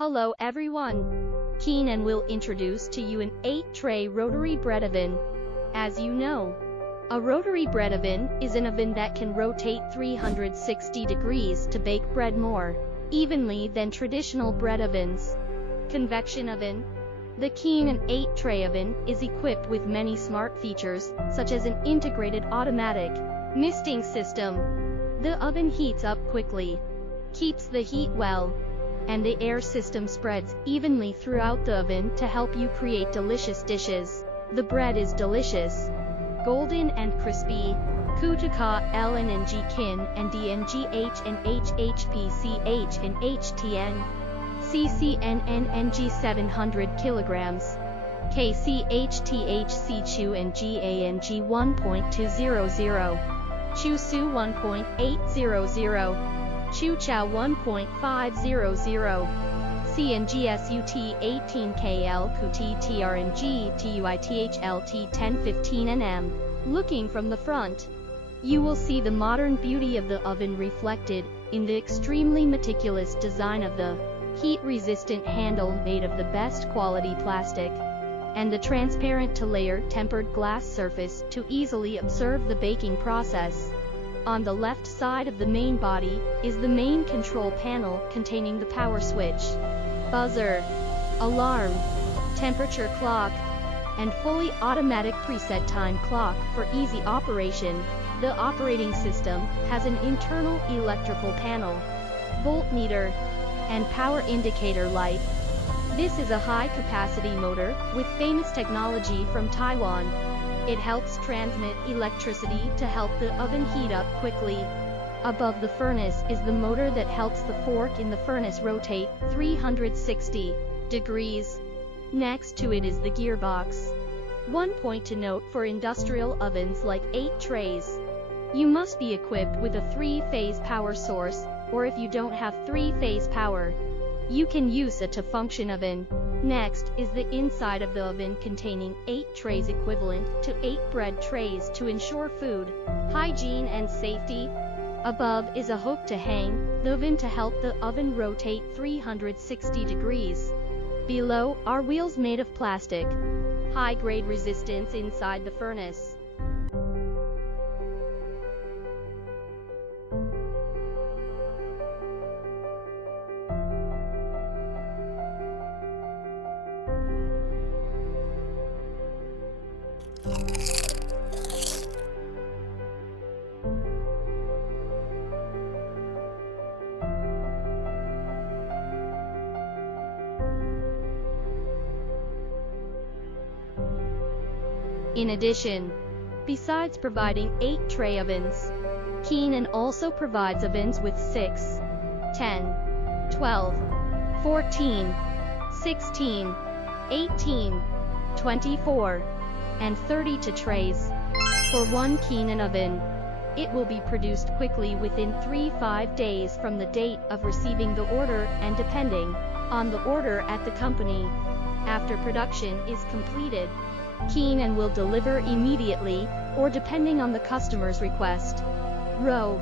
Hello everyone! Keen will introduce to you an 8-tray rotary bread oven. As you know, a rotary bread oven is an oven that can rotate 360 degrees to bake bread more evenly than traditional bread ovens. Convection oven. The Keen 8-tray oven is equipped with many smart features, such as an integrated automatic misting system. The oven heats up quickly, keeps the heat well, and the air system spreads evenly throughout the oven to help you create delicious dishes. The bread is delicious, golden and crispy. Kutaka LNNG Kin and DNGH and HHPCH and HTN CCNNNG 700 kilograms. KCHTHC Chu and GANG 1.200. Chu Su 1.800. Chu Chow 1.500. CNGSUT 18KL Kuti TRNG TUITHLT 1015 NM. Looking from the front, you will see the modern beauty of the oven reflected in the extremely meticulous design of the heat-resistant handle made of the best quality plastic, and the transparent to layer tempered glass surface to easily observe the baking process. On the left side of the main body is the main control panel containing the power switch, buzzer, alarm, temperature clock, and fully automatic preset time clock for easy operation. The operating system has an internal electrical panel, voltmeter, and power indicator light. This is a high-capacity motor with famous technology from Taiwan. It helps transmit electricity to help the oven heat up quickly. Above the furnace is the motor that helps the fork in the furnace rotate 360 degrees. Next to it is the gearbox. One point to note for industrial ovens like 8 trays: you must be equipped with a 3-phase power source, or if you don't have 3-phase power, you can use a two-function oven. Next is the inside of the oven containing 8 trays equivalent to 8 bread trays to ensure food hygiene and safety. Above is a hook to hang the oven to help the oven rotate 360 degrees. Below are wheels made of plastic. High-grade resistance inside the furnace. In addition, besides providing 8-tray ovens, Keen also provides ovens with 6, 10, 12, 14, 16, 18, 24, and 32 trays. For one Keen oven, it will be produced quickly within 3-5 days from the date of receiving the order, and depending on the order at the company, after production is completed, Keen will deliver immediately, or depending on the customer's request. Row